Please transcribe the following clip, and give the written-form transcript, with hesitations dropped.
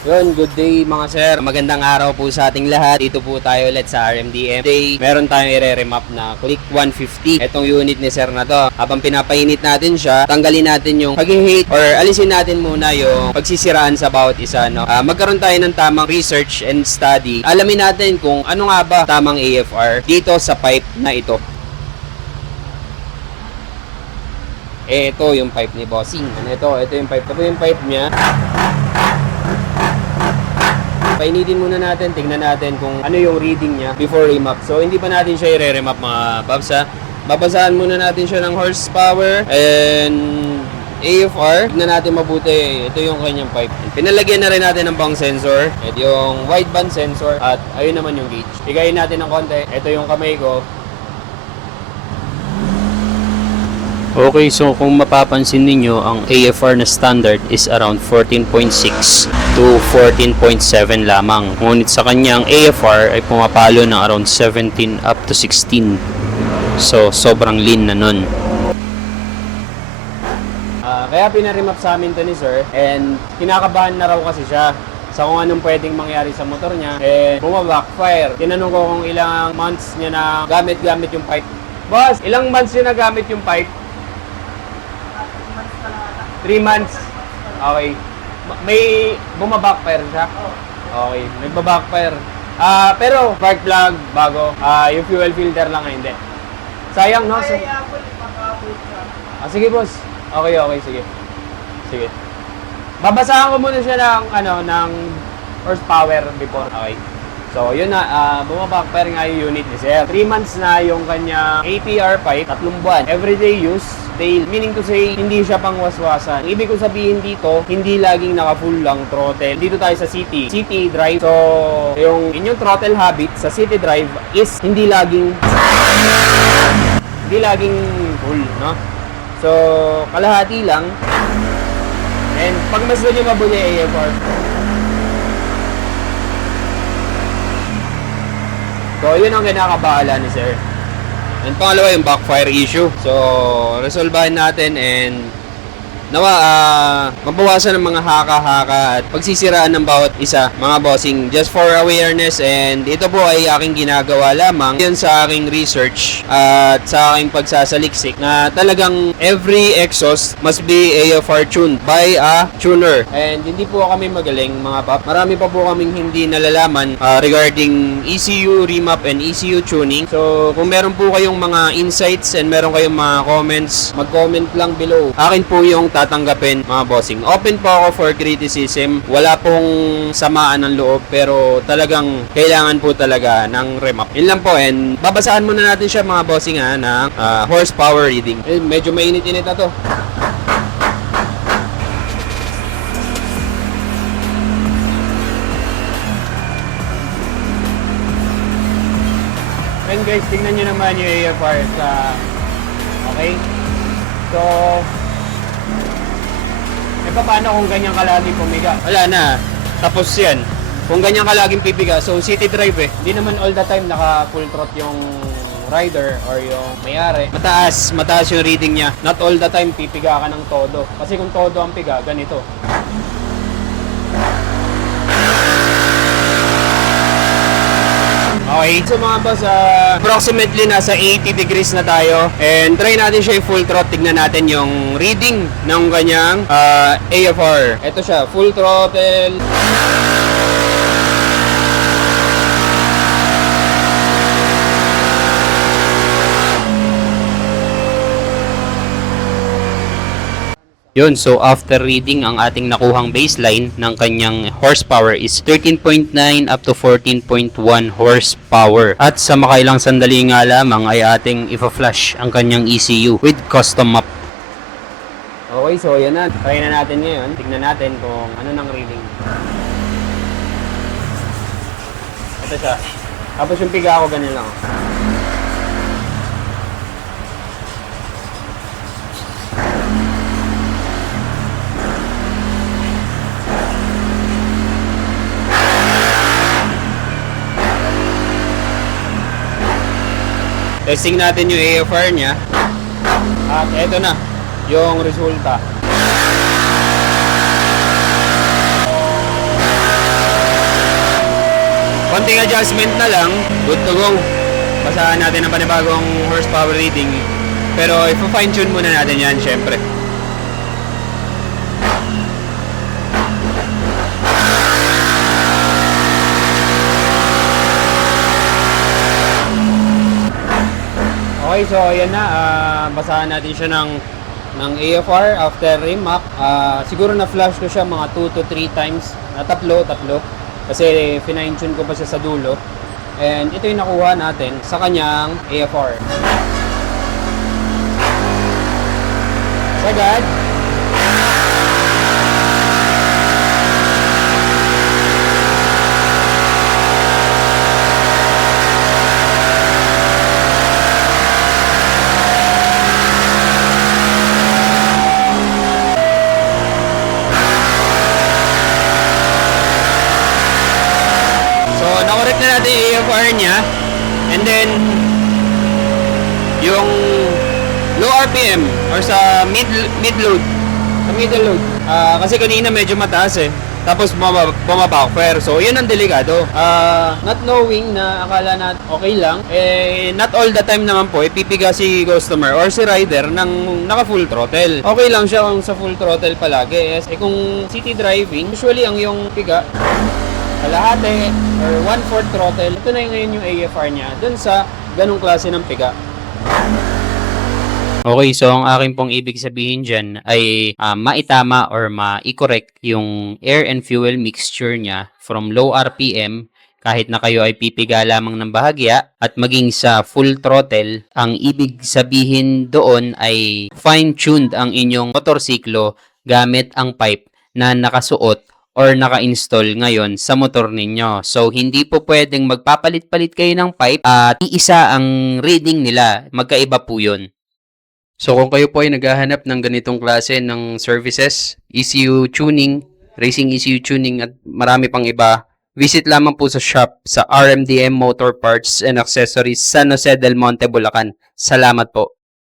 Yun, good day mga sir. Magandang araw po sa ating lahat. Dito po tayo ulit sa RMDM. Today, meron tayong i-remap na Click 150. Itong unit ni sir na to. Habang pinapainit natin siya, tanggalin natin yung pag-hate or alisin natin muna yung pagsisiraan sa bawat isa. No? Magkaroon tayo ng tamang research and study. Alamin natin kung ano nga ba tamang AFR dito sa pipe na ito. Ito yung pipe ni Bossing. Ito yung pipe. Ito yung pipe niya. Painitin muna natin, tingnan natin kung ano yung reading niya before remap. So, hindi pa natin siya i-remap mga babs ha. Babasahan muna natin siya ng horsepower and AFR. Tignan natin mabuti. Ito yung kanyang pipe. Pinalagyan na rin natin ng bang sensor. Ito yung wideband sensor. At ayun naman yung gauge. Bigayin natin ng konti. Ito yung kamay ko. Okay, so kung mapapansin ninyo, ang AFR na standard is around 14.6 to 14.7 lamang. Ngunit sa kanya, ang AFR ay pumapalo ng around 17 up to 16. So, sobrang lean na nun. Kaya pinarimap sa amin to ni sir and kinakabahan na raw kasi siya sa kung anong pwedeng mangyari sa motor niya and bumabackfire. Tinanong ko kung ilang months niya na gamit yung pipe. Boss, ilang months niya na gamit yung pipe? 3 months. Okay. May bumabackfire siya? Okay. Nagbabackfire. Pero spark plug bago. Yung fuel filter lang hindi. Sayang no? Sige boss. Okay, sige. Babasahan ko muna siya ng horsepower before. Okay. So, yun na, bumabackfire nga yung unit ni sir. 3 months na yung kanya APR pipe, 3 buwan. Everyday use, tail. Meaning to say, hindi siya pang waswasan. Ibig ko sabihin dito, hindi laging naka-full lang throttle. Dito tayo sa city drive. So, yung inyong throttle habit sa city drive is hindi laging full, no? So, kalahati lang. And pag mas nyo mabuti AFR, so, yun ang kinakabahala ni sir. And pangalawa yung backfire issue. So, resolbahin natin and nawa mabawasan ng mga haka-haka at pagsisiraan ng bawat isa, mga bossing, just for awareness. And ito po ay aking ginagawa lamang yun sa aking research at sa aking pagsasaliksik na talagang every exhaust must be AFR tuned by a tuner. And hindi po kami magaling mga pap. Marami pa po kaming hindi nalalaman regarding ECU remap and ECU tuning. So kung meron po kayong mga insights and meron kayong mga comments, mag-comment lang below. Akin po yung tatanggapin mga bossing. Open po ako for criticism. Wala pong samaan ng loob pero talagang kailangan po talaga ng remap. Yun lang po and babasahan muna natin siya mga bossing ng horsepower reading. Medyo mainit-init na to. And guys, tingnan nyo naman yung AFR sa okay? So paano kung ganyan kalagi pumiga? Wala na. Tapos yan. Kung ganyan kalaging pipiga, so city drive hindi naman all the time naka full throttle yung rider or yung may-ari. Mataas yung reading niya. Not all the time pipiga ka ng todo. Kasi kung todo ang piga, ganito. Okay, so mga boss, approximately nasa 80 degrees na tayo and try natin siya yung full throttle. Tignan natin yung reading ng kanyang AFR. Ito siya, full throttle. Yun, so after reading, ang ating nakuhang baseline ng kanyang horsepower is 13.9 up to 14.1 horsepower. At sa makailang sandali nga lamang ay ating ipa-flash ang kanyang ECU with custom map. Okay, so yan na. Try na natin ngayon. Tignan natin kung ano nang reading. Ito siya. Tapos yung piga ko ganun lang. Testing natin yung AFR niya. At eto na yung resulta. konting adjustment na lang, good to go. Basahan natin ang panibagong horsepower reading. Pero i-fine tune muna natin yan, syempre. Okay, so ayan na, basahan natin siya ng AFR after remap. Siguro na-flash ko siya mga 2 to 3 times, tatlo. Kasi fine-tune ko pa siya sa dulo. And ito yung nakuha natin sa kanyang AFR. Sagad. Na-correct na natin yung AFR niya. And then yung low RPM or sa mid-load. Sa middle load. Kasi kanina medyo mataas eh. Tapos bumaba-backfire. So yun ang delikado. Not knowing na akala na okay lang, not all the time naman po ipipiga si customer or si rider ng naka full throttle. Okay lang siya kung sa full throttle palagi. Kung city driving, usually ang yung piga kalahati or 1/4 throttle. Ito na ngayon yung AFR niya dun sa ganung klase ng piga. Okay, so ang akin pong ibig sabihin dyan ay maitama or ma-correct yung air and fuel mixture niya from low RPM kahit na kayo ay pipiga lamang ng bahagya at maging sa full throttle. Ang ibig sabihin doon ay fine-tuned ang inyong motorsiklo gamit ang pipe na nakasuot or naka-install ngayon sa motor ninyo. So, hindi po pwedeng magpapalit-palit kayo ng pipe at iisa ang reading nila. Magkaiba po yun. So, kung kayo po ay naghahanap ng ganitong klase ng services, ECU tuning, racing ECU tuning at marami pang iba, visit lamang po sa shop sa RMDM Motor Parts and Accessories San Jose del Monte, Bulacan. Salamat po.